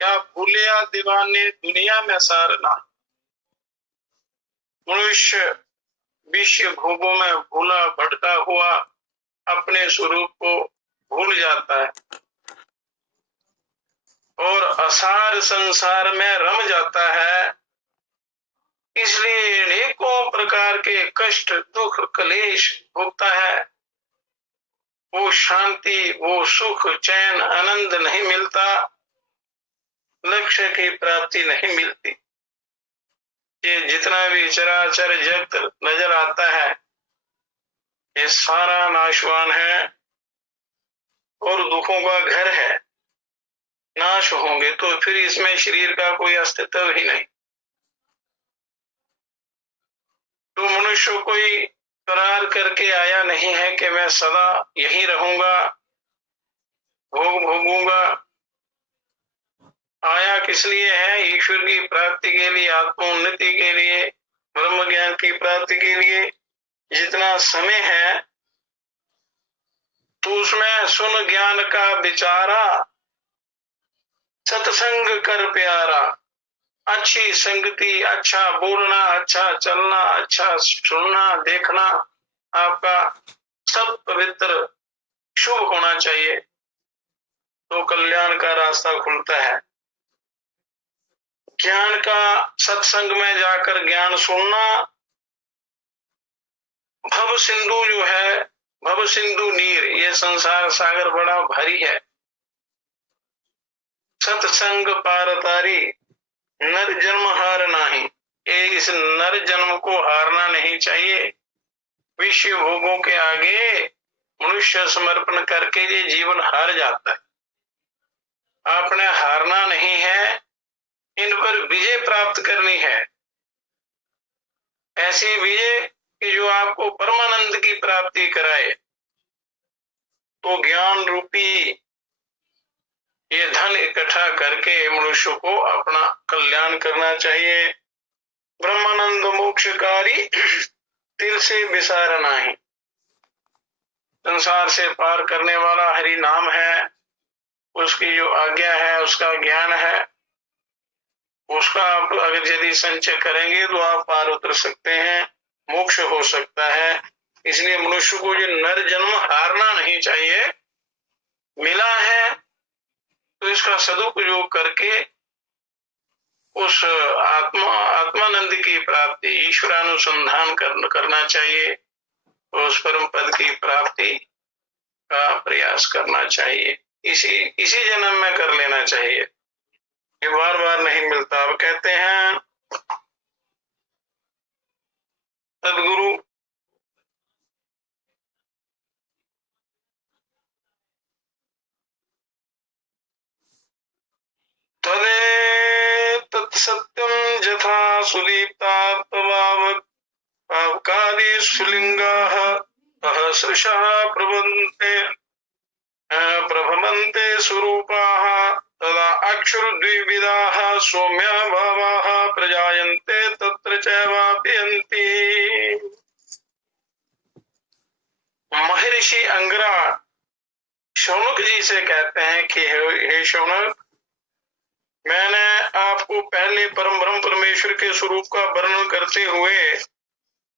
क्या भूलिया दीवाने दुनिया में सारना। मनुष्य विश्व भोगों में भूला भटका हुआ अपने स्वरूप को भूल जाता है और असार संसार में रम जाता है। इसलिए अनेकों प्रकार के कष्ट दुख क्लेश भोगता है। वो शांति वो सुख चैन आनंद नहीं मिलता, लक्ष्य की प्राप्ति नहीं मिलती। ये जितना भी चराचर जगत नजर आता है ये सारा नाशवान है और दुखों का घर है। नाश होंगे तो फिर इसमें शरीर का कोई अस्तित्व ही नहीं। तो मनुष्य कोई करार करके आया नहीं है कि मैं सदा यही रहूंगा भोग भोगूंगा। आया किस लिए है? ईश्वर की प्राप्ति के लिए, आत्मोन्नति के लिए, ब्रह्म ज्ञान की प्राप्ति के लिए। जितना समय है तो उसमें सुन ज्ञान का विचारा, सत्संग कर प्यारा। अच्छी संगति, अच्छा बोलना, अच्छा चलना, अच्छा सुनना देखना, आपका सब पवित्र शुभ होना चाहिए तो कल्याण का रास्ता खुलता है। ज्ञान का सत्संग में जाकर ज्ञान सुनना। भव सिंधु जो है, भव सिंधु नीर, ये संसार सागर बड़ा भारी है। सत्संग पार तारी, नर जन्म हार नहीं। ये इस नर जन्म को हारना नहीं चाहिए। विश्व भोगों के आगे मनुष्य समर्पण करके ये जीवन हार जाता है। आपने हारना नहीं है, इन पर विजय प्राप्त करनी है। ऐसी विजय कि जो आपको परमानंद की प्राप्ति कराए। तो ज्ञान रूपी ये धन इकट्ठा करके मनुष्य को अपना कल्याण करना चाहिए। ब्रह्मानंद मोक्षकारी तिल से विसार नहीं। संसार से पार करने वाला हरि नाम है, उसकी जो आज्ञा है उसका ज्ञान है, उसका आप अगर यदि संचय करेंगे तो आप पार उतर सकते हैं, मोक्ष हो सकता है। इसलिए मनुष्य को ये नर जन्म हारना नहीं चाहिए। मिला है तो इसका सदुपयोग करके उस आत्मानंद की प्राप्ति, ईश्वरानुसंधान करना चाहिए। उस परम पद की प्राप्ति का प्रयास करना चाहिए। इसी जन्म में कर लेना चाहिए, ये बार बार नहीं मिलता। अब कहते हैं सदगुरु तदे तत्सत्यम यथा सुदीप्तात्मभावकादि सुलिंगाः सहस्रशः प्रभवन्ते स्वरूपाः तदा अक्षरद्विविधाः सौम्या भावाः प्रजायन्ते तत्र चैवाप्यन्ति। महर्षि अंगिरा शौनक जी से कहते हैं कि हे शौनक, मैंने आपको पहले परम ब्रह्म परमेश्वर के स्वरूप का वर्णन करते हुए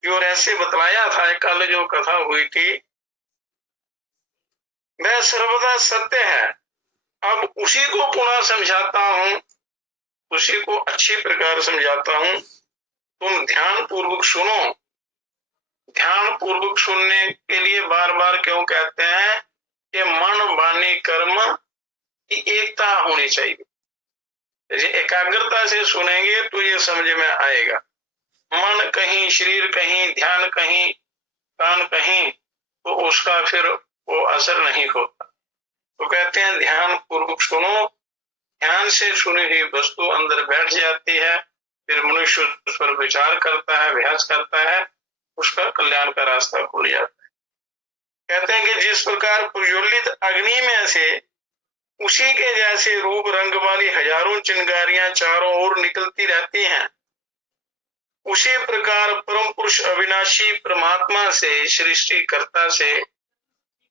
जो रहस्य बतलाया था, कल जो कथा हुई थी, वह सर्वदा सत्य है। अब उसी को पुनः समझाता हूँ, उसी को अच्छी प्रकार समझाता हूँ। तुम ध्यान पूर्वक सुनो। ध्यान पूर्वक सुनने के लिए बार बार क्यों कहते हैं कि मन वाणी कर्म की एकता होनी चाहिए। एकाग्रता से सुनेंगे तो ये समझ में आएगा। मन कहीं, शरीर कहीं, ध्यान कहीं, कान कहीं, तो उसका फिर वो असर नहीं होता। तो कहते हैं ध्यान पूर्वक सुनो। ध्यान से सुनी हुई वस्तु अंदर बैठ जाती है, फिर मनुष्य उस पर विचार करता है, अभ्यास करता है, उसका कल्याण का रास्ता खुल जाता है। कहते हैं कि जिस प्रकार प्रज्वलित अग्नि में से उसी के जैसे रूप रंग वाली हजारों चिंगारियां चारों ओर निकलती रहती हैं, उसी प्रकार परम पुरुष अविनाशी परमात्मा से, सृष्टिकर्ता से,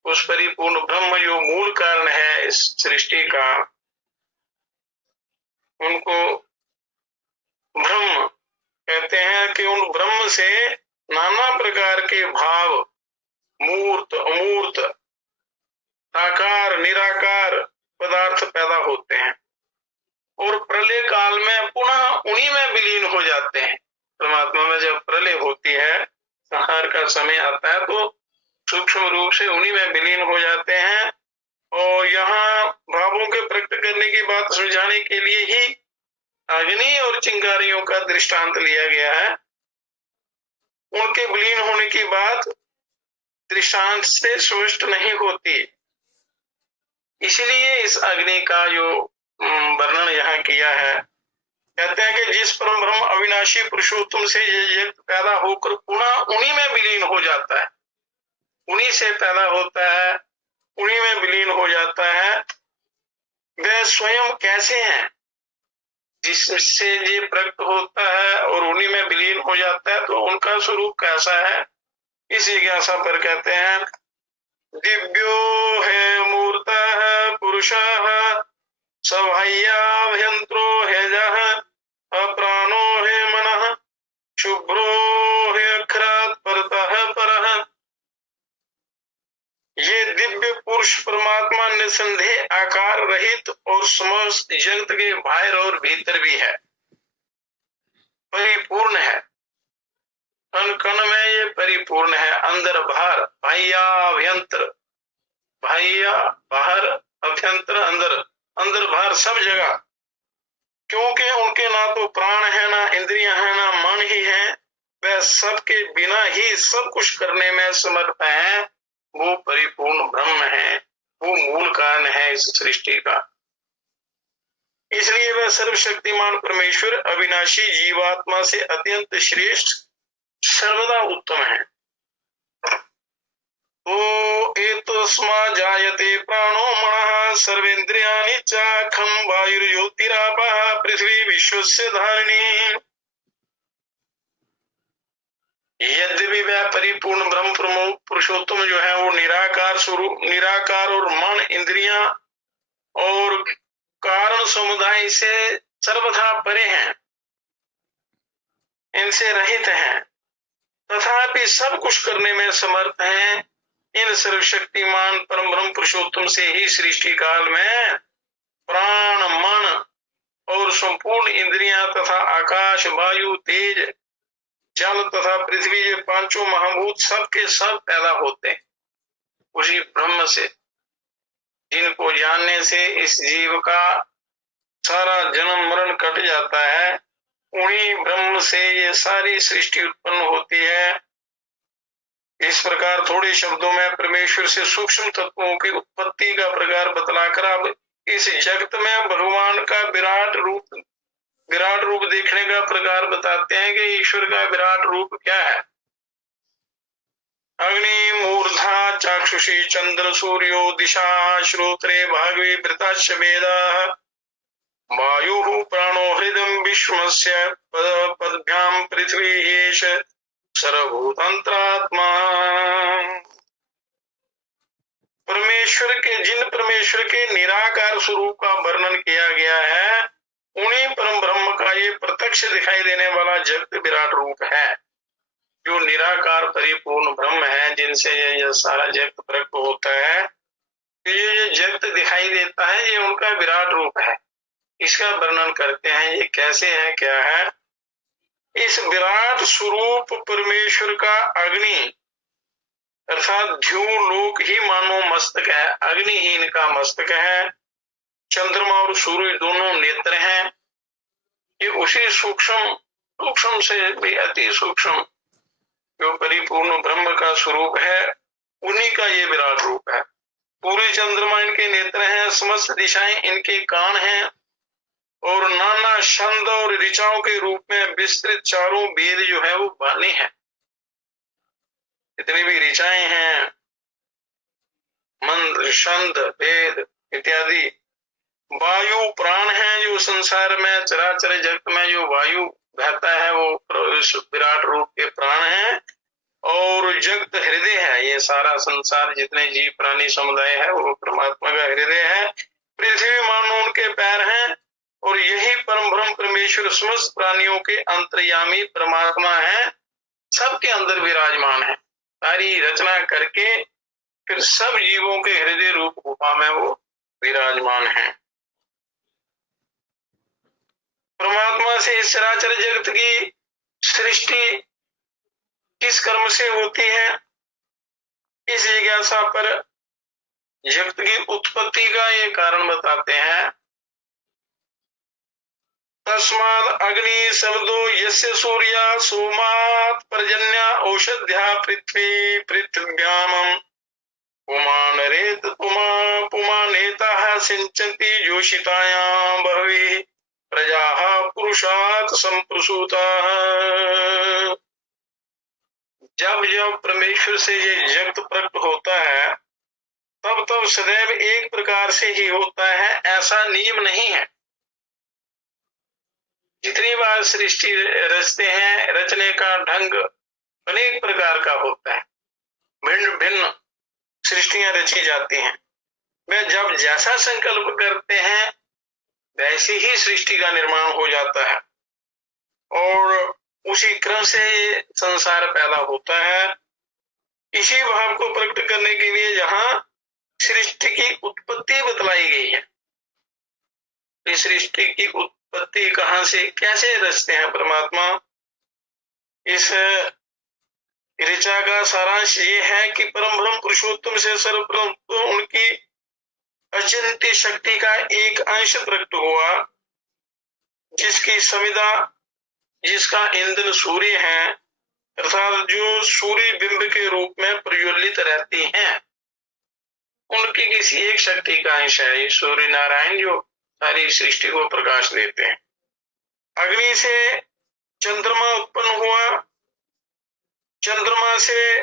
उस परिपूर्ण ब्रह्म जो मूल कारण है इस सृष्टि का, उनको ब्रह्म कहते हैं कि उन ब्रह्म से नाना प्रकार के भाव, मूर्त, अमूर्त, साकार, निराकार पदार्थ पैदा होते हैं और प्रलय काल में पुनः उन्हीं में विलीन हो जाते हैं। परमात्मा में जब प्रलय होती है, संहार का समय आता है, तो सूक्ष्म रूप से उन्हीं में विलीन हो जाते हैं। और यहाँ भावों के प्रकट करने की बात समझाने के लिए ही अग्नि और चिंगारियों का दृष्टांत लिया गया है। उनके विलीन होने की बात दृष्टांत से स्पष्ट नहीं होती, इसलिए इस अग्नि का जो वर्णन यहाँ किया है। कहते हैं कि जिस परम ब्रह्म अविनाशी पुरुषोत्तम से ये जगत पैदा होकर पुनः उन्हीं में विलीन हो जाता है, उन्हीं से पैदा होता है, उन्हीं में विलीन हो जाता है, वे स्वयं कैसे हैं जिससे ये प्रकट होता है और उन्हीं में विलीन हो जाता है, तो उनका स्वरूप कैसा है, इस जिज्ञासा पर कहते हैं दिव्यो है मूर्त पुरुष सभय्याभ्यंतरो है जह अप्राणो है मन शुभ्रो है अक्षरात् परतः परः। ये दिव्य पुरुष परमात्मा निसंदेह आकार रहित और समस्त जगत के बाहर और भीतर भी है, परिपूर्ण है, कण कण में ये परिपूर्ण है, अंदर बाहर, बाह्याभ्यंतर, बाह्य बाहर, अभ्यंतर अंदर, अंदर बाहर सब जगह। क्योंकि उनके ना तो प्राण है, ना इंद्रियां है, ना मन ही है, वह सबके बिना ही सब कुछ करने में समर्थ है। वो परिपूर्ण ब्रह्म है, वो मूल कारण है इस सृष्टि का। इसलिए वह सर्वशक्तिमान परमेश्वर अविनाशी जीवात्मा से अत्यंत श्रेष्ठ, सर्वदा उत्तम है। तो एतस्मा जायते प्राणो मनः सर्वेन्द्रियाणि चाखं वायुर्ज्योतिरापः पृथ्वी विश्वस्य धारिणी। यद्यपि वह परिपूर्ण ब्रह्म पुरुषोत्तम जो है वो निराकार स्वरूप, निराकार और मन, इंद्रियां और कारण समुदाय से सर्वथा परे हैं, इनसे रहित हैं, तथापि सब कुछ करने में समर्थ हैं। इन सर्वशक्तिमान परम ब्रह्म पुरुषोत्तम से ही सृष्टि काल में प्राण, मन और संपूर्ण इंद्रियां तथा आकाश, वायु, तेज, जल तथा पृथ्वी, ये पांचों महाभूत सब के सब पैदा होते हैं उसी ब्रह्म से, जिनको जानने से इस जीव का सारा जन्म मरण कट जाता है। उन्हीं ब्रह्म से ये सारी सृष्टि उत्पन्न होती है। इस प्रकार थोड़े शब्दों में परमेश्वर से सूक्ष्म तत्वों की उत्पत्ति का प्रकार बतलाकर अब इस जगत में भगवान का विराट रूप देखने का प्रकार बताते हैं कि ईश्वर का विराट रूप क्या है। अग्नि मूर्धा चाक्षुषी चंद्र सूर्यो दिशा श्रोत्रे भागवी वृताश्च वेदाः वायुः प्राणो हृदय विश्वस्य पदभ्याम पृथ्वी एष सर्वभूतांतरात्मा। जिन परमेश्वर के निराकार स्वरूप का वर्णन किया गया है, उन्हीं परम ब्रह्म का ये प्रत्यक्ष दिखाई देने वाला जगत विराट रूप है, जो निराकार परिपूर्ण ब्रह्म है, जिनसे ये सारा जगत प्रकट होता है। तो ये जगत दिखाई देता है, ये उनका विराट रूप है। इसका वर्णन करते हैं, ये कैसे है, क्या है। इस विराट स्वरूप परमेश्वर का अग्नि अर्थात ध्युलोक ही मानो मस्तक है, अग्नि ही इनका मस्तक है। चंद्रमा और सूर्य दोनों नेत्र हैं। ये उसी सूक्ष्म से भी अति सूक्ष्म जो परिपूर्ण ब्रह्म का स्वरूप है, उन्हीं का ये विराट रूप है। पूरे चंद्रमा इनके नेत्र हैं, समस्त दिशाएं इनके कान हैं और नाना छंद और ऋचाओं के रूप में विस्तृत चारों वेद जो है वो वाणी है। इतनी भी ऋचाएं हैं, मंत्र, छंद, वेद इत्यादि। वायु प्राण है, जो संसार में चराचर जगत में जो वायु बहता है वो इस विराट रूप के प्राण है। और जगत हृदय है, ये सारा संसार जितने जीव प्राणी समुदाय है वो परमात्मा का हृदय है। पृथ्वी मानो उनके पैर हैं और यही परम परम ब्रह्म परमेश्वर समस्त प्राणियों के अंतर्यामी परमात्मा है, सबके अंदर विराजमान है। सारी रचना करके फिर सब जीवों के हृदय रूप गुफा में वो विराजमान है। परमात्मा से इस चराचर जगत की सृष्टि किस कर्म से होती है, इस जिज्ञासा पर जगत की उत्पत्ति का ये कारण बताते हैं। तस्माद अग्नि शब्दो यस्य सूर्या सोमात् पर्जन्या औषध्या पृथ्वी पृथिव्याम पुमानरेत पुमानेताः सिंचन्ति जोषितायां बहवी प्रजाः पुरुषात् संप्रसूताः। जब जब परमेश्वर से ये जगत प्रकट होता है तब तब सदैव एक प्रकार से ही होता है, ऐसा नियम नहीं है। जितनी बार सृष्टि रचते हैं, रचने का ढंग अनेक प्रकार का होता है, भिन्न भिन्न सृष्टियां रची जाती हैं। वे जब जैसा संकल्प करते हैं वैसी ही सृष्टि का निर्माण हो जाता है और उसी क्रम से संसार पैदा होता है। इसी भाव को प्रकट करने के लिए जहां सृष्टि की उत्पत्ति बतलाई गई है, इस सृष्टि की उत्पत्ति कहां से कैसे रचते हैं परमात्मा, इस ऋचा का सारांश ये है कि परम ब्रह्म पुरुषोत्तम से सर्वप्रथम उनकी अचिंत्य शक्ति का एक अंश प्रकट हुआ, जिसकी संविदा, जिसका ईंधन सूर्य है, अर्थात जो सूर्य बिंब के रूप में प्रज्वलित रहती हैं, उनकी किसी एक शक्ति का अंश है ये सूर्य नारायण, जो सारी सृष्टि को प्रकाश देते हैं। अग्नि से चंद्रमा उत्पन्न हुआ, चंद्रमा से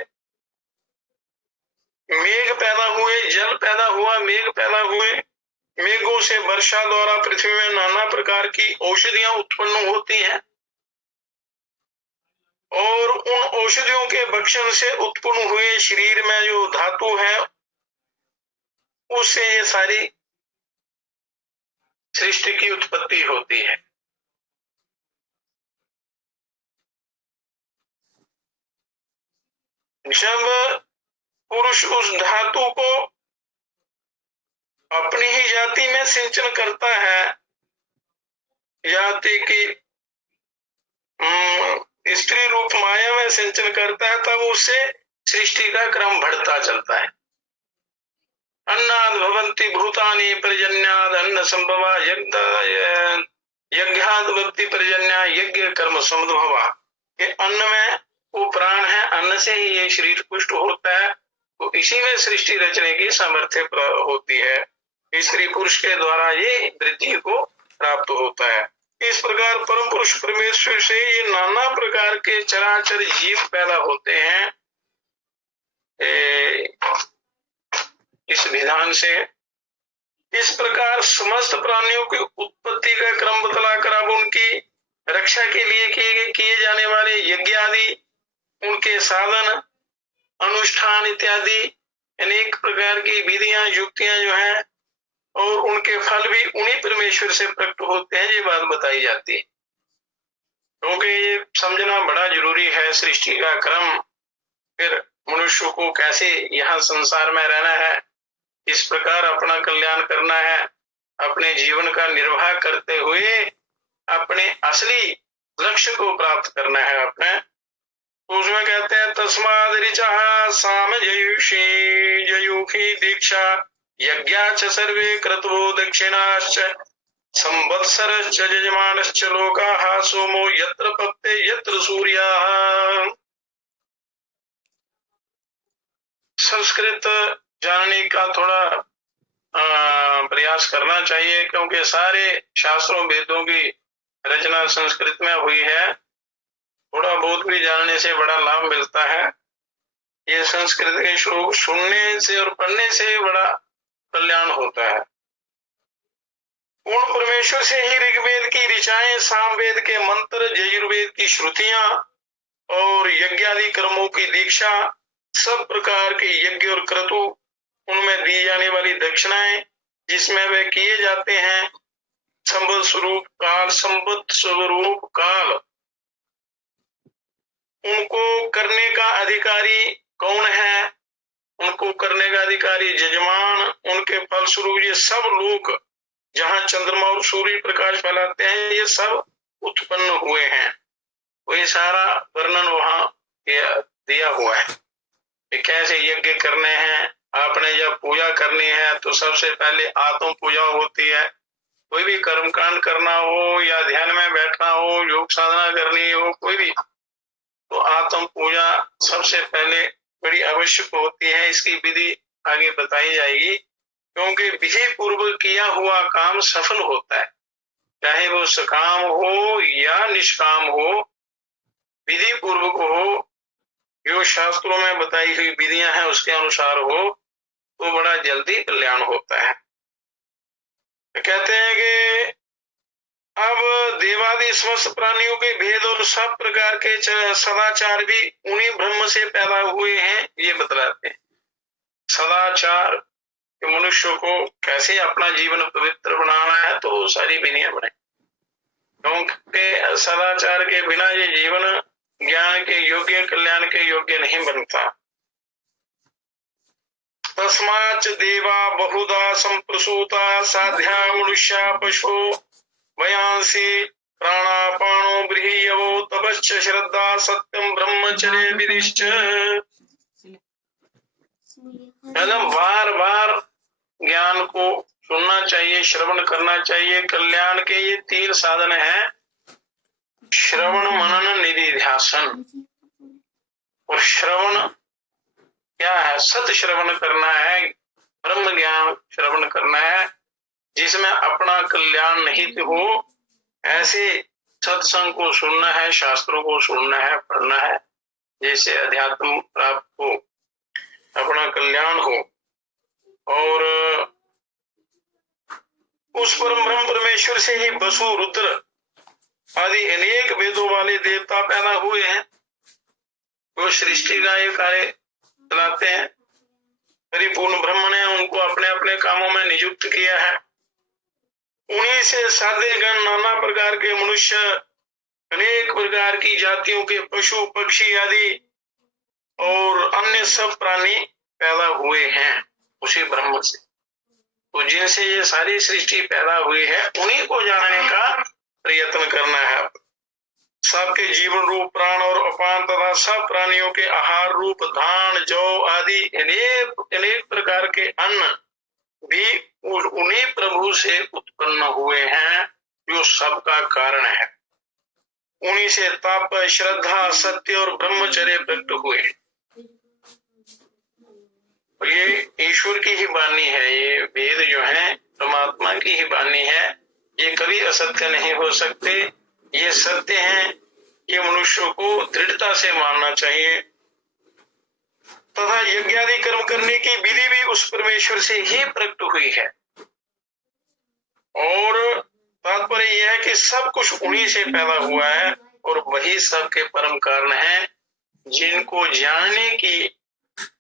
मेघ पैदा हुए, जल पैदा हुआ, मेघ पैदा हुए, मेघों से वर्षा द्वारा पृथ्वी में नाना प्रकार की औषधियां उत्पन्न होती हैं और उन औषधियों के भक्षण से उत्पन्न हुए शरीर में जो धातु है उससे ये सारी सृष्टि की उत्पत्ति होती है। जब पुरुष उस धातु को अपनी ही जाति में सिंचन करता है, जाति की स्त्री रूप माया में सिंचन करता है, तब उससे सृष्टि का क्रम बढ़ता चलता है। अन्नाद भवन्ति भूतानि पर्जन्याद अन्न संभवा यज्ञाद भक्ति पर्जन्या यज्ञ कर्म समुद्भवा। ये अन्न में वो प्राण है, अन्न से ही ये शरीर पुष्ट होता है, तो इसी में सृष्टि रचने की सामर्थ्य होती है। स्त्री पुरुष के द्वारा ये वृद्धि को प्राप्त होता है। इस प्रकार परम पुरुष परमेश्वर से ये नाना प्रकार के चराचर जीव पैदा होते हैं। इस विधान से इस प्रकार समस्त प्राणियों की उत्पत्ति का क्रम बतलाकर अब उनकी रक्षा के लिए किए जाने वाले यज्ञ आदि, उनके साधन अनुष्ठान इत्यादि अनेक प्रकार की विधियां युक्तियां जो हैं और उनके फल भी उन्हीं परमेश्वर से प्रकट होते हैं, ये बात बताई जाती है। क्योंकि ये समझना बड़ा जरूरी है सृष्टि का क्रम, फिर मनुष्य को कैसे यहाँ संसार में रहना है, इस प्रकार अपना कल्याण करना है, अपने जीवन का निर्वाह करते हुए अपने असली लक्ष्य को प्राप्त करना है अपने। तो उसमें कहते हैं तस्माद ऋचा साम जयुषी दीक्षा यज्ञाच सर्वे क्रतवो दक्षिणाश्च संवत्सरश्च यजमानश्च लोकाः सोमो यत्र पत्ते यत्र सूर्याः। संस्कृत जानने का थोड़ा प्रयास करना चाहिए, क्योंकि सारे शास्त्रों वेदों की रचना संस्कृत में हुई है। थोड़ा बहुत भी जानने से बड़ा लाभ मिलता है। ये संस्कृत के श्लोक सुनने से और पढ़ने से बड़ा कल्याण होता है। पूर्ण परमेश्वर से ही ऋग्वेद की ऋचाएं, सामवेद के मंत्र, यजुर्वेद की श्रुतियां और यज्ञादि कर्मों की दीक्षा, सब प्रकार के यज्ञ और क्रतु, उनमें दी जाने वाली दक्षिणाएं जिसमें वे किए जाते हैं, संबत स्वरूप काल, संबत स्वरूप काल, उनको करने का अधिकारी कौन है? उनको करने का अधिकारी यजमान, उनके फलस्वरूप ये सब लोग जहाँ चंद्रमा और सूर्य प्रकाश फैलाते हैं, ये सब उत्पन्न हुए हैं। वही सारा वर्णन वहां दिया हुआ है कि कैसे यज्ञ करने हैं। आपने जब पूजा करनी है तो सबसे पहले आत्म पूजा होती है। कोई भी कर्म कांड करना हो या ध्यान में बैठना हो, योग साधना करनी हो, कोई भी, तो आत्म पूजा सबसे पहले बड़ी आवश्यक होती है। इसकी विधि आगे बताई जाएगी, क्योंकि विधि पूर्वक किया हुआ काम सफल होता है, चाहे वो सकाम हो या निष्काम हो, विधि पूर्वक हो, जो शास्त्रों में बताई हुई विधियां हैं उसके अनुसार हो, तो बड़ा जल्दी कल्याण होता है। तो कहते हैं कि अब देवादि समस्त प्राणियों के भेद और सब प्रकार के सदाचार भी उन्हीं ब्रह्म से पैदा हुए हैं, ये बतलाते हैं। सदाचार कि मनुष्य को कैसे अपना जीवन पवित्र बनाना है, तो वो सारी विधियां बनाई, क्योंकि सदाचार के बिना ये जीवन ज्ञान के योग्य, कल्याण के योग्य नहीं बनता। तस्माच देवा बहुधा संप्रसूता साध्या मनुष्या पशु वयांसी प्राणापानो गृहीयवो तपश्च श्रद्धा सत्यम ब्रह्मचर्य विधिश्च। बार बार ज्ञान को सुनना चाहिए, श्रवण करना चाहिए। कल्याण के ये 3 साधन हैं, श्रवण मनन निधि ध्यासन। और श्रवण क्या है? सत श्रवण करना है, ब्रह्म ज्ञान श्रवण करना है, जिसमें अपना कल्याण निहित हो। ऐसे सत्संग को सुनना है, शास्त्रों को सुनना है, पढ़ना है, जैसे अध्यात्म प्राप्त हो, अपना कल्याण हो। और उस परम ब्रह्म परमेश्वर से ही वसु, रुद्र आदि अनेक वेदों वाले देवता पैदा हुए हैं, वो सृष्टि का ये कार्य चलाते हैं। परिपूर्ण ब्रह्म ने उनको अपने अपने कामों में नियुक्त किया है। उन्हीं से साधे गण, नाना प्रकार के मनुष्य, अनेक प्रकार की जातियों के पशु पक्षी आदि और अन्य सब प्राणी पैदा हुए हैं उसी ब्रह्म से। तो जिनसे ये सारी सृष्टि पैदा हुई है, उन्हीं को जानने का प्रयत्न करना है। सबके जीवन रूप प्राण और अपान तथा सब प्राणियों के आहार रूप धान, जौ आदि अनेक प्रकार के अन्न भी उन्हीं प्रभु से उत्पन्न हुए हैं, जो सबका कारण है। उन्हीं से तप, श्रद्धा, सत्य और ब्रह्मचर्य प्रकट हुए। ये ईश्वर की ही वाणी है, ये वेद जो है परमात्मा की ही वाणी है। ये कभी असत्य नहीं हो सकते, ये सत्य हैं। ये मनुष्य को दृढ़ता से मानना चाहिए। तथा यज्ञादि कर्म करने की विधि भी उस परमेश्वर से ही प्रकट हुई है। और तात्पर्य यह है कि सब कुछ उन्हीं से पैदा हुआ है और वही सबके परम कारण है, जिनको जानने की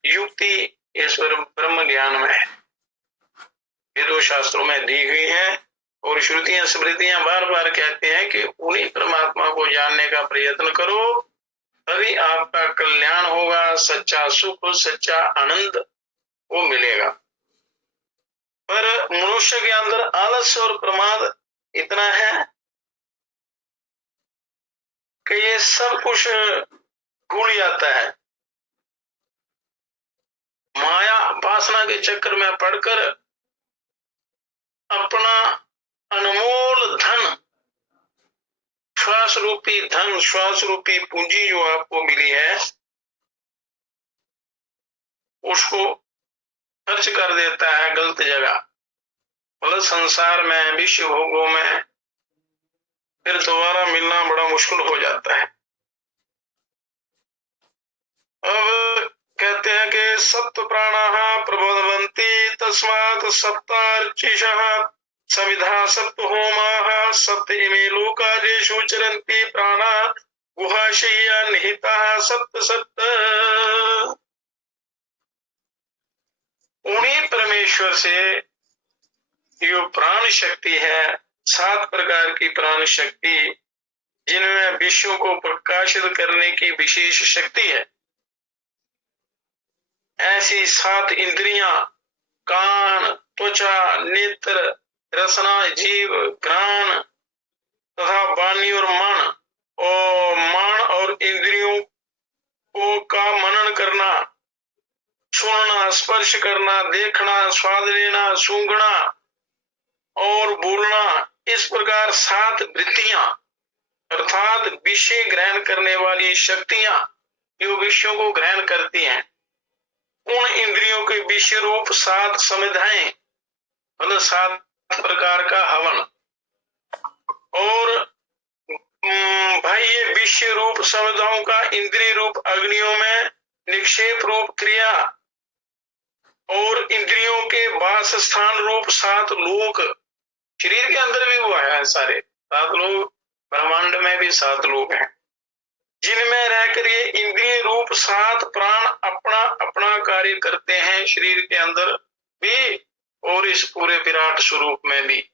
युक्ति ईश्वर ब्रह्म ज्ञान में है, वेदों शास्त्रों में दी हुई है। और श्रुतियां स्मृतियां बार बार कहते हैं कि उन्हीं परमात्मा को जानने का प्रयत्न करो, तभी आपका कल्याण होगा, सच्चा सुख, सच्चा आनंद वो मिलेगा। पर मनुष्य के अंदर आलस्य और प्रमाद इतना है कि ये सब कुछ भूल जाता है। माया वासना के चक्कर में पड़कर अपना अनमोल धन, श्वास रूपी धन, श्वास रूपी पूंजी जो आपको मिली है, उसको खर्च कर देता है गलत जगह, मतलब संसार में, विश्व भोगों में। फिर दोबारा मिलना बड़ा मुश्किल हो जाता है। अब कहते हैं कि सप्त प्राणाः प्रबोधवन्ति तस्मात् सप्तार्चिषः समिधा सप्त होमाः सप्त इमे लोकादेषु चरन्ति प्राणा गुहाशय्या निहिताः सप्त सप्त। उन्हीं परमेश्वर से जो प्राण शक्ति है, 7 प्रकार की प्राण शक्ति, जिनमें विश्व को प्रकाशित करने की विशेष शक्ति है, ऐसी 7 इंद्रियां, कान, त्वचा, नेत्र, रसना, जीव, घ्राण तथा वाणी और मन और इंद्रियों को का मनन करना, सुनना, स्पर्श करना, देखना, स्वाद लेना, सूंघना और बोलना, इस प्रकार 7 वृत्तियां अर्थात विषय ग्रहण करने वाली शक्तियां जो विषयों को ग्रहण करती हैं, उन इंद्रियों के विषय रूप 7 समिधाएं, मतलब 7 प्रकार का हवन। और भाई ये विषय रूप समिधाओं का इंद्रिय रूप अग्नियों में निक्षेप रूप क्रिया और इंद्रियों के वास स्थान रूप 7 लोक, शरीर के अंदर भी हुआ है सारे 7 लोक, ब्रह्मांड में भी 7 लोक हैं, जिनमें रहकर ये इंद्रिय रूप 7 प्राण अपना अपना कार्य करते हैं, शरीर के अंदर भी और इस पूरे विराट स्वरूप में भी।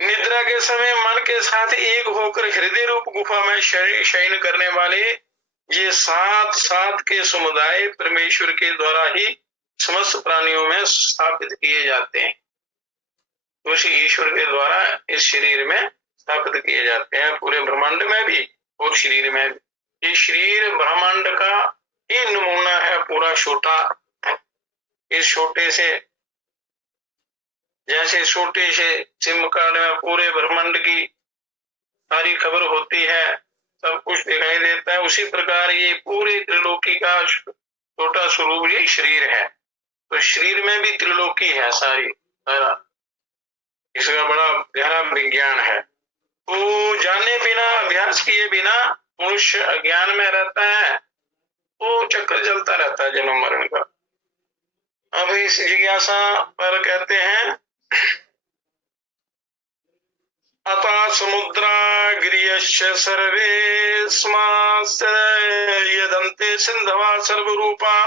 निद्रा के समय मन के साथ एक होकर हृदय रूप गुफा में शयन करने वाले ये 7 के समुदाय परमेश्वर के द्वारा ही समस्त प्राणियों में स्थापित किए जाते हैं, उसी ईश्वर के द्वारा इस शरीर में स्थापित किए जाते हैं, पूरे ब्रह्मांड में भी और शरीर में भी। ये शरीर ब्रह्मांड का ही नमूना है, पूरा छोटा। इस छोटे से, जैसे छोटे से सिम कार्ड में पूरे ब्रह्मांड की सारी खबर होती है, सब कुछ दिखाई देता है, उसी प्रकार ये पूरे त्रिलोकी का छोटा स्वरूप ये शरीर है। तो शरीर में भी त्रिलोकी है सारी, इसका बड़ा गहरा विज्ञान है। तो जाने बिना, अभ्यास किए बिना मनुष्य अज्ञान में रहता है, तो चक्कर चलता रहता है जन्म मरण का। अब इस जिज्ञासा पर कहते हैं अतः समुद्राग्रियश्च सर्वेस्मास्य यदन्ते सिन्धवा सर्वरूपा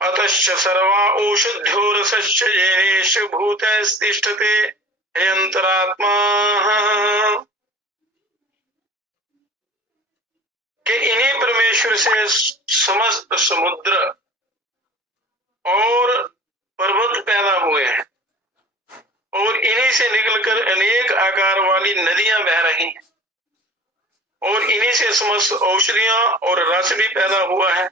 अतश्च सर्वा औषध्यो रसश्च येनेश भूतैस्तिष्ठते हे अंतरात्मा, कि इन्हीं परमेश्वर से समस्त समुद्र और पर्वत पैदा हुए हैं और इन्हीं से निकलकर अनेक आकार वाली नदियां बह रही हैं और इन्हीं से समस्त औषधियां और रस भी पैदा हुआ है,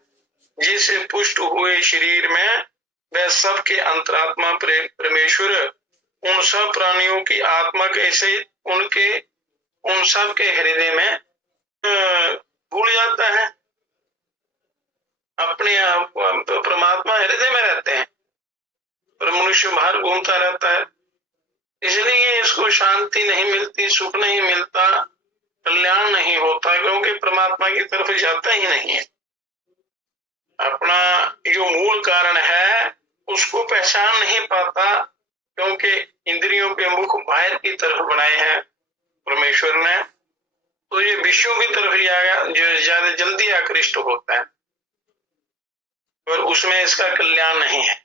जिससे पुष्ट हुए शरीर में वह सबके अंतरात्मा परमेश्वर उन सब प्राणियों की आत्मा कैसे उन सब के हृदय में भूल जाता है। अपने आप को हम तो परमात्मा हृदय में रहते हैं, पर मनुष्य बाहर घूमता रहता है, इसलिए इसको शांति नहीं मिलती, सुख नहीं मिलता, कल्याण नहीं होता, क्योंकि परमात्मा की तरफ जाता ही नहीं है। अपना जो मूल कारण है उसको पहचान नहीं पाता, क्योंकि इंद्रियों के मुख बाहर की तरफ बनाए हैं परमेश्वर ने, तो ये विषयों की तरफ जो ज्यादा जल्दी आकृष्ट होता है, पर उसमें इसका कल्याण नहीं है।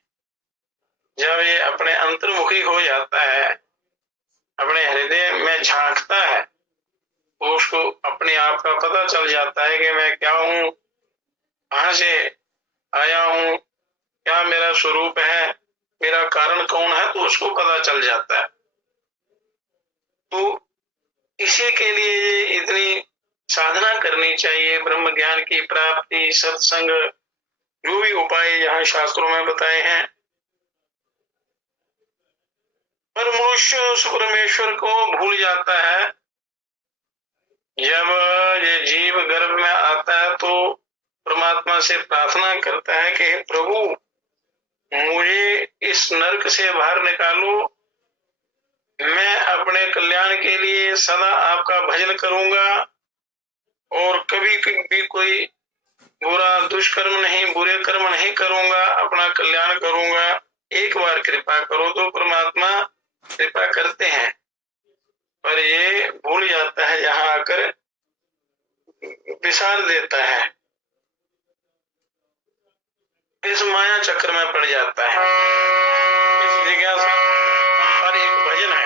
जब ये अपने अंतर्मुखी हो जाता है, अपने हृदय में झांकता है, तो उसको अपने आप का पता चल जाता है कि मैं क्या हूँ, कहां से आया हूँ, क्या मेरा स्वरूप है, मेरा कारण कौन है, तो उसको पता चल जाता है। तो इसी के लिए इतनी साधना करनी चाहिए, ब्रह्म ज्ञान की प्राप्ति, सत्संग, जो भी उपाय यहाँ शास्त्रों में बताए हैं। पर मनुष्य उस परमेश्वर को भूल जाता है। जब ये जीव गर्भ में आता है तो परमात्मा से प्रार्थना करता है कि प्रभु मुझे इस नरक से बाहर निकालो, मैं अपने कल्याण के लिए सदा आपका भजन करूंगा और कभी भी कोई बुरा दुष्कर्म नहीं, बुरे कर्म नहीं करूंगा, अपना कल्याण करूंगा, एक बार कृपा करो। तो परमात्मा कृपा करते हैं, पर ये भूल जाता है, जहां आकर विसार देता है, इस माया चक्र में पड़ जाता है। इस जिज्ञासा पर एक भजन है,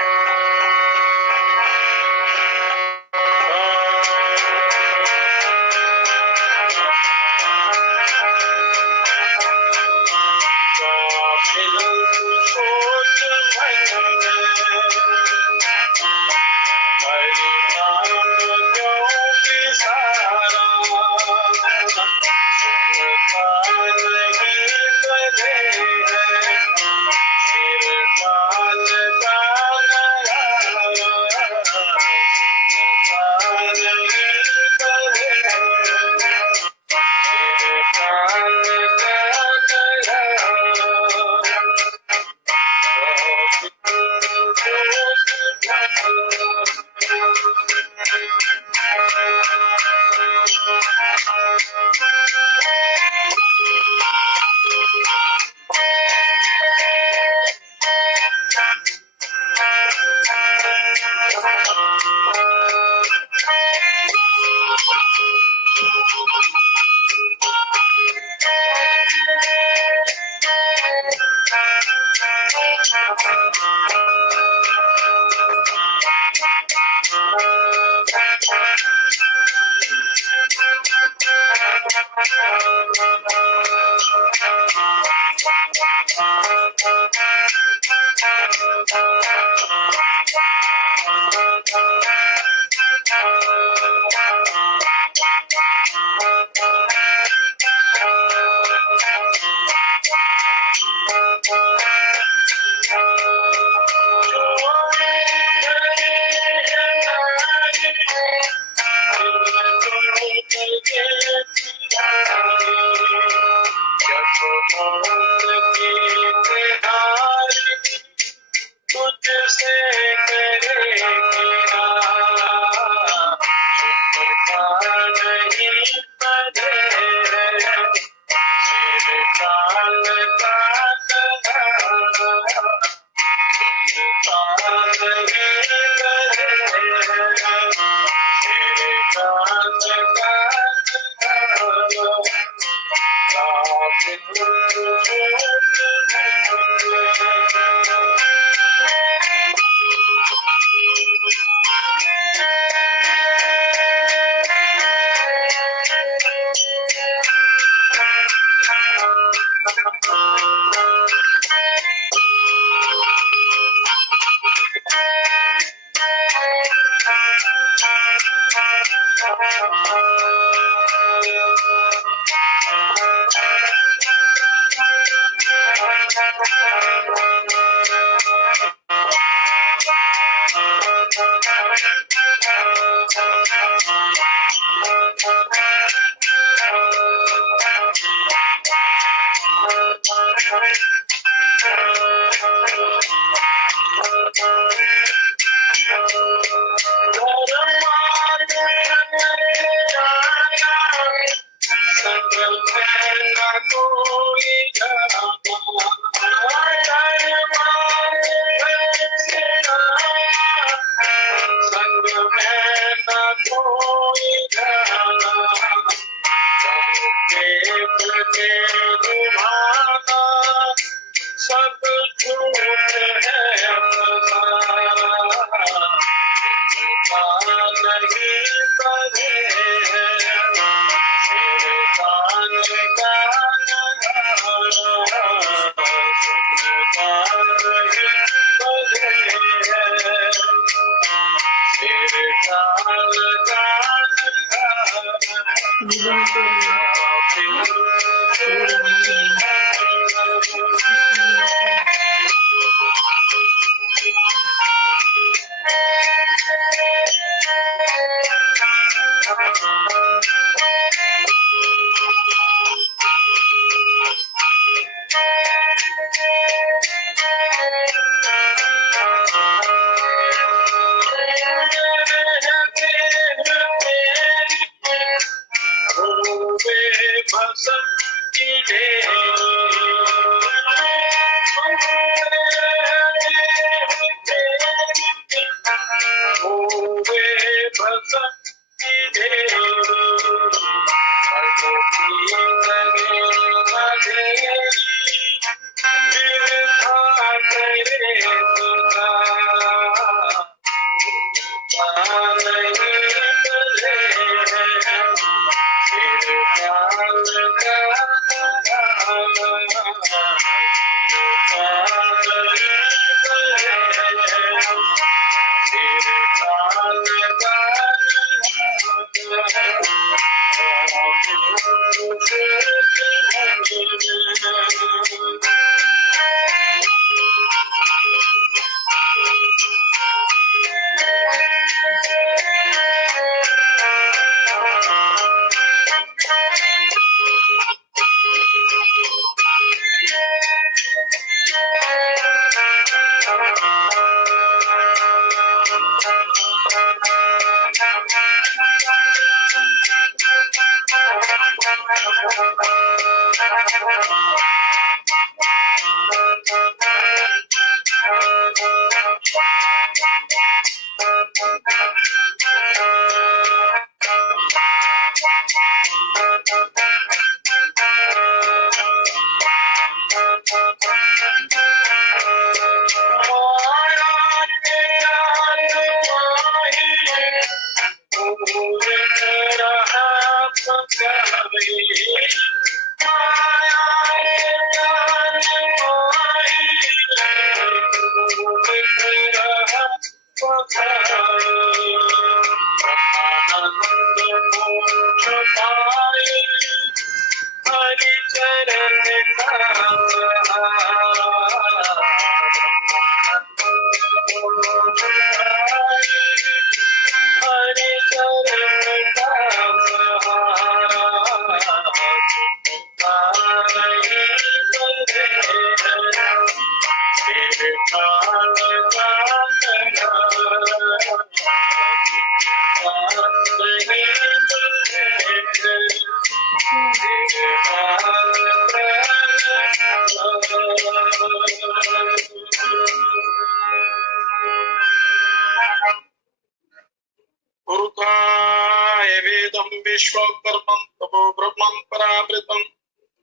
विश्वकर्मं तपो ब्रह्मं परावृतम्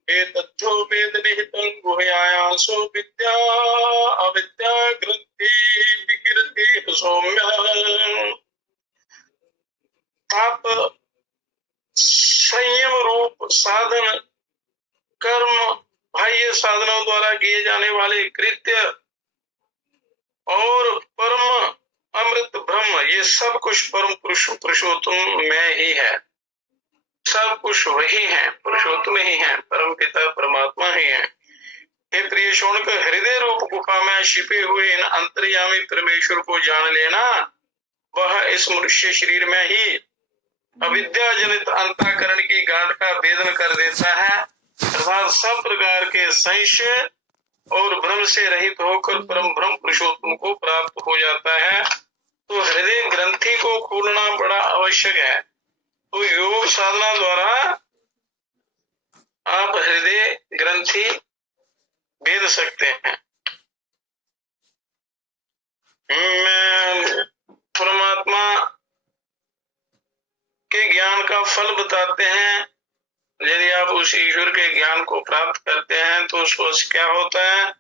एतद्धो वेद निहितं गुह्यायासो विद्या अविद्या ग्रंथि विकृति सौम्य। आप संयम रूप साधन कर्म बाह्य साधनों द्वारा किए जाने वाले कृत्य और परम अमृत ब्रह्म, ये सब कुछ परम पुरुषोत्तम में ही है। सब कुछ वही है, पुरुषोत्तम ही है, परम पिता परमात्मा ही है। हे प्रिय शौनक, हृदय रूप गुफा में छिपे हुए इन अंतर्यामी परमेश्वर को जान लेना, वह इस मनुष्य शरीर में ही अविद्या जनित अंतःकरण की गांठ का भेदन कर देता है, अर्थात सब प्रकार के संशय और भ्रम से रहित होकर परम ब्रह्म पुरुषोत्तम को प्राप्त हो जाता है। तो हृदय ग्रंथि को खोलना बड़ा आवश्यक है। तो योग साधना द्वारा आप हृदय ग्रंथि भेद सकते हैं। परमात्मा के ज्ञान का फल बताते हैं। यदि आप उस ईश्वर के ज्ञान को प्राप्त करते हैं तो उसको क्या होता है?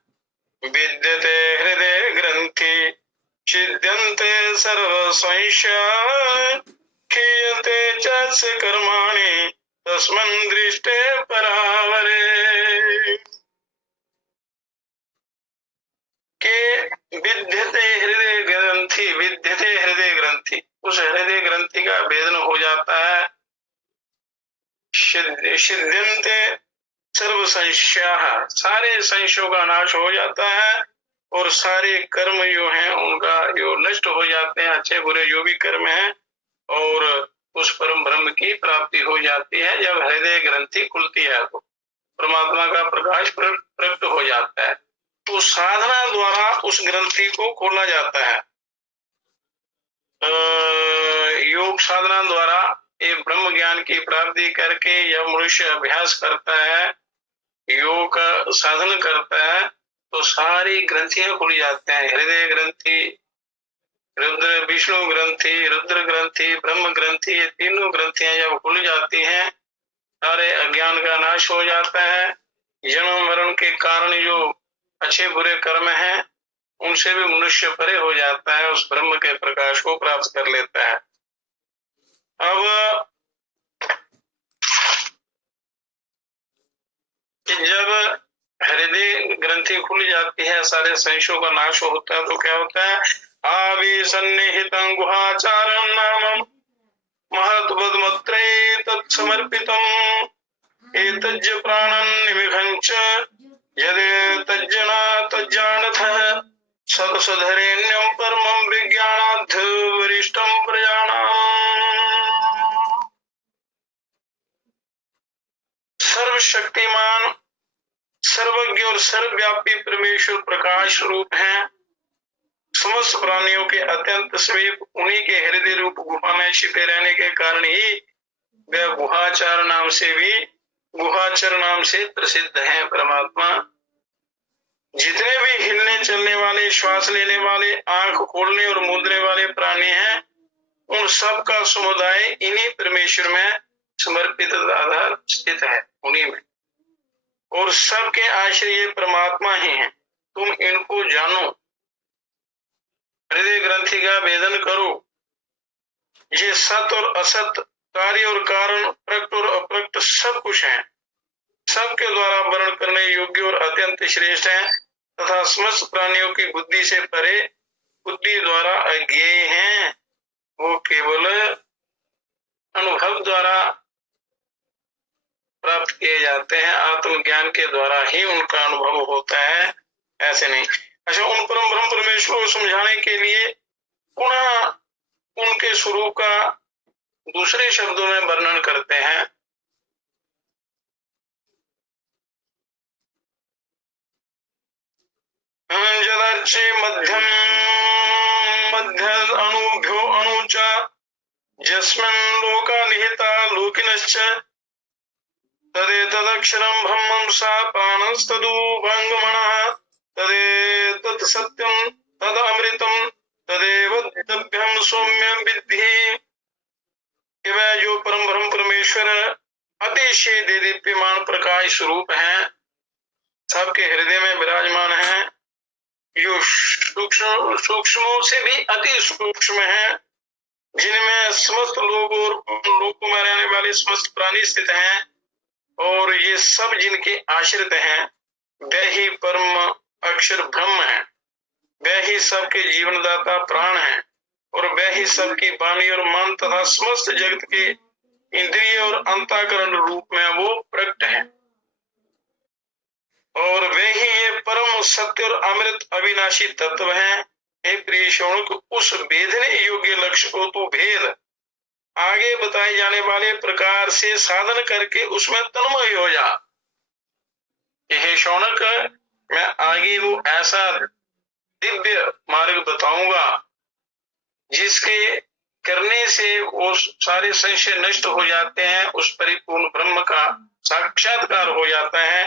विद्यते हृदय ग्रंथि छिद्यन्ते सर्व संशय क्षीयते च कर्माणि तस्मन् दृष्टे परावरे। के विद्यते हृदय ग्रंथि, विद्यते हृदय ग्रंथि, उस हृदय ग्रंथि का भेदन हो जाता है। छिद्यन्ते सर्व संशय, सारे संशयों का नाश हो जाता है और सारे कर्म जो हैं उनका जो नष्ट हो जाते हैं, अच्छे बुरे जो भी कर्म हैं, और उस परम ब्रह्म की प्राप्ति हो जाती है। जब हृदय ग्रंथि खुलती है तो परमात्मा का प्रकाश प्रकट हो जाता है। तो साधना द्वारा उस ग्रंथि को खोला जाता है। योग साधना द्वारा ये ब्रह्म ज्ञान की प्राप्ति करके जब मनुष्य अभ्यास करता है, योग का साधन करता है, तो सारी ग्रंथियां खुल जाते हैं। हृदय ग्रंथि, रुद्र विष्णु ग्रंथि, रुद्र ग्रंथि, ब्रह्म ग्रंथि, ये तीनों ग्रंथियां जब खुल जाती हैं, सारे अज्ञान का नाश हो जाता है। जन्म मरण के कारण जो अच्छे बुरे कर्म हैं उनसे भी मनुष्य परे हो जाता है, उस ब्रह्म के प्रकाश को प्राप्त कर लेता है। अब जब हृदय ग्रंथि खुल जाती है, सारे संशयों का नाश होता है, तो क्या होता है? आविसन्निहितं गुहाचारं नामं महद्वद्मत्रे तत्समर्पितम् एतज्ज प्राणं निमिषञ्च यदेतज्जना तज्जानथः सदसधरेण्यं परमं विज्ञानाद् वरिष्ठं प्रजानाम्। सर्वशक्तिमान, सर्वज्ञ और सर्वव्यापी परमेश्वर प्रकाश रूप हैं। समस्त प्राणियों के अत्यंत समीप उन्हीं के हृदय रूप गुफा में छिपे रहने के कारण ही वे गुहाचार नाम से प्रसिद्ध है। परमात्मा जितने भी हिलने चलने वाले, श्वास लेने वाले, आंख खोलने और मूंदने वाले प्राणी हैं, उन सब का समुदाय इन्हीं परमेश्वर में समर्पित आधार स्थित है, उन्हीं में, और सबके आश्रय परमात्मा ही हैं। तुम इनको जानो, हृदय ग्रंथि का भेदन करो। ये सत और असत, कार्य और कारण, प्रकट और अप्रकट सब कुछ है, सबके द्वारा वर्ण करने योग्य और अत्यंत श्रेष्ठ है, तथा समस्त प्राणियों की बुद्धि से परे बुद्धि द्वारा अज्ञेय हैं, वो केवल अनुभव द्वारा प्राप्त किए जाते हैं, आत्मज्ञान के द्वारा ही उनका अनुभव होता है, ऐसे नहीं। अच्छा, उन परम ब्रह्म परमेश्वर को समझाने के लिए पुनः उनके स्वरूप का दूसरे शब्दों में वर्णन करते हैं। जदर्चे मध्यम मध्य अनुभ्यो अनुच जस्मिन् लोका निहिता लोकिनश्च तदेतदक्षरं ब्रह्मं सापानस्तदुभंगमणः तदेतत् सत्यं तदमृतं तदेव दिव्यं सौम्यं विद्धि। वह जो परम ब्रह्म परमेश्वर अतिशय दीप्यमान प्रकाश स्वरूप है, सबके हृदय में विराजमान है, जो सूक्ष्मों से भी अति सूक्ष्म है, जिनमें समस्त लोग और लोकों में रहने वाले समस्त प्राणी स्थित हैं, और ये सब जिनके आश्रित हैं, वह ही परम अक्षर ब्रह्म है, वह ही सबके जीवनदाता प्राण है, और वह ही सबकी वाणी और मन तथा समस्त जगत के इंद्रिय और अंतःकरण रूप में वो प्रकट है, और वे ही ये परम सत्य और अमृत अविनाशी तत्व हैं। हे प्रिय शौनक, उस भेदने योग्य लक्ष्य को तू भेद, आगे बताए जाने वाले प्रकार से साधन करके उसमें तन्मय हो जा। हे शौनक, मैं आगे वो ऐसा दिव्य मार्ग बताऊंगा जिसके करने से वो सारे संशय नष्ट हो जाते हैं, उस परिपूर्ण ब्रह्म का साक्षात्कार हो जाता है।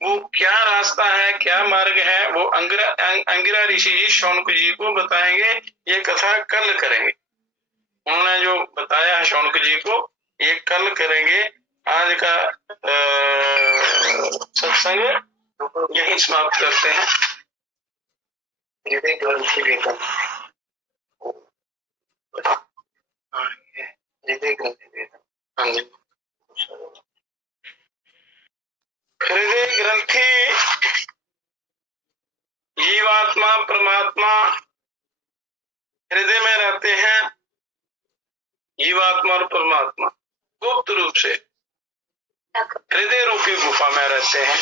वो क्या रास्ता है, क्या मार्ग है, वो अंगिरा ऋषि जी शौनक जी को बताएंगे। ये कथा कल करेंगे, उन्होंने जो बताया है शौनक जी को, ये कल करेंगे। आज का सत्संग यही समाप्त करते हैं। हाँ जी। हृदय ग्रंथि जीवात्मा परमात्मा हृदय में रहते हैं। जीवात्मा और परमात्मा गुप्त रूप से हृदय रूपी गुफा में रहते हैं,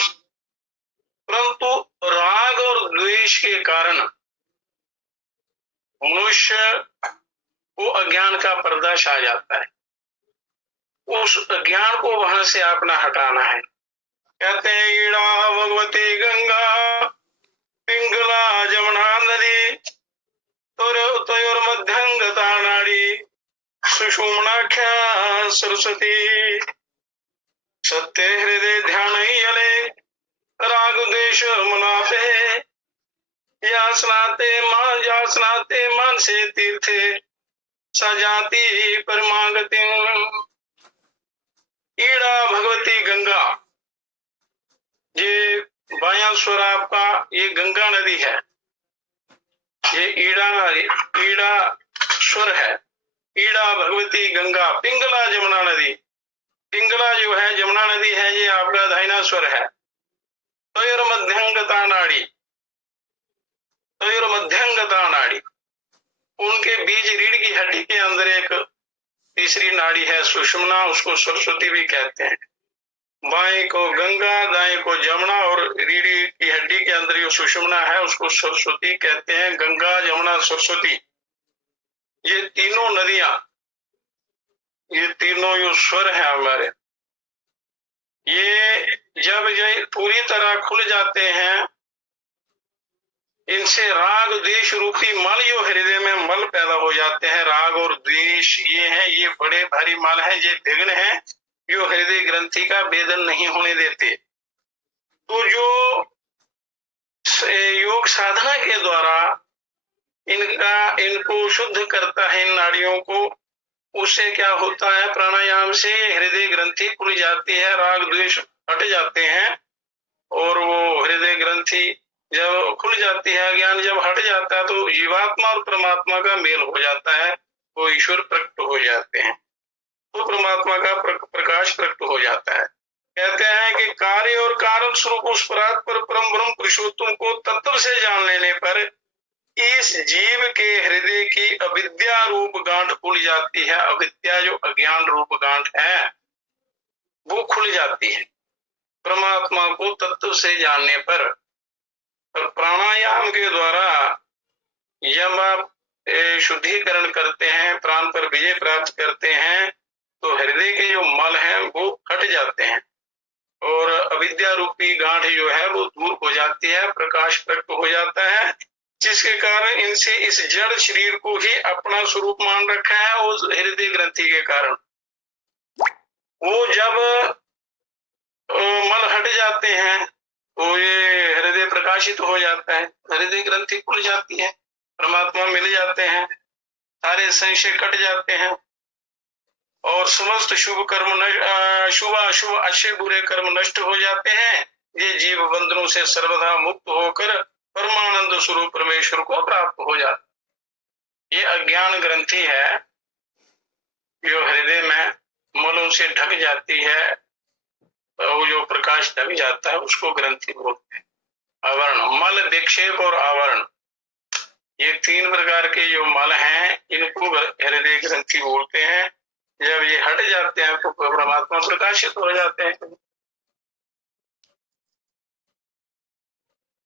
परंतु राग और द्वेष के कारण मनुष्य को अज्ञान का पर्दा छा जाता है। उस अज्ञान को वहां से अपना हटाना है। कहते हैं ईड़ा भगवती गंगा पिंगला जमुना नदी तयोर मध्यंगता नाड़ी सुषुम्नाख्या सरस्वती सत्य हृदय ध्यान यले राग द्वेष मुनाफे यासनाते मान से तीर्थे सजाति परमागति। ईड़ा भगवती गंगा, ये बायां स्वर आपका ये गंगा नदी है, ये ईड़ा स्वर है। ईड़ा भगवती गंगा, पिंगला जमुना नदी, पिंगला जो है जमुना नदी है, ये आपका दाहिना स्वर है। तयोर मध्यंगता नाड़ी, तयोर मध्यंगता नाड़ी, उनके बीच रीढ़ की हड्डी के अंदर एक तीसरी नाड़ी है सुषुम्ना, उसको सरस्वती भी कहते हैं। बाएं को गंगा, दाएं को जमुना, और रीढ़ की हड्डी के अंदर जो सुषुम्ना है उसको सरस्वती कहते हैं। गंगा जमुना सरस्वती, ये तीनों नदियां, ये तीनों जो स्वर है हमारे, ये जब पूरी तरह खुल जाते हैं, इनसे राग द्वेष रूपी मल जो हृदय में मल पैदा हो जाते हैं, राग और द्वेष ये है, ये बड़े भारी मल है, ये विघ्न है जो हृदय ग्रंथि का वेदन नहीं होने देते। तो जो योग साधना के द्वारा इनको शुद्ध करता है, इन नाड़ियों को, उससे क्या होता है, प्राणायाम से हृदय ग्रंथि खुल जाती है, राग द्वेष हट जाते हैं, और वो हृदय ग्रंथि जब खुल जाती है, ज्ञान जब हट जाता है, तो जीवात्मा और परमात्मा का मेल हो जाता है, वो ईश्वर प्रकट हो जाते हैं, तो परमात्मा का प्रकाश प्रकट हो जाता है। कहते हैं कि कार्य और कारण स्वरूप उस परात्पर परम ब्रह्म पुरुषोत्तम को तत्व से जान लेने पर इस जीव के हृदय की अविद्या रूप गांठ खुल जाती है। अविद्या जो अज्ञान रूप गांठ है वो खुल जाती है परमात्मा को तत्व से जानने पर। और प्राणायाम के द्वारा जब आप शुद्धिकरण करते हैं, प्राण पर विजय प्राप्त करते हैं, तो हृदय के जो मल हैं वो हट जाते हैं और अविद्या रूपी गांठ जो है वो दूर हो जाती है, प्रकाश प्रकट हो जाता है, जिसके कारण इनसे इस जड़ शरीर को ही अपना स्वरूप मान रखा है। उस हृदय ग्रंथि के कारण वो जब मल हट जाते हैं तो ये हृदय प्रकाशित हो जाता है, हृदय ग्रंथि खुल जाती है, परमात्मा मिल जाते हैं, सारे संशय कट जाते हैं और समस्त शुभ कर्म शुभ अशुभ अच्छे बुरे कर्म नष्ट हो जाते हैं। ये जीव बंधनों से सर्वदा मुक्त होकर परमानंद स्वरूप परमेश्वर को प्राप्त हो जाता। ये अज्ञान ग्रंथि है जो हृदय में मलों से ढक जाती है, वो जो प्रकाश ढक जाता है उसको ग्रंथि बोलते हैं। आवरण, मल, विक्षेप और आवरण, ये तीन प्रकार के जो मल हैं इनको हृदय ग्रंथि बोलते हैं। जब ये हट जाते हैं तो परमात्मा प्रकाशित हो जाते हैं।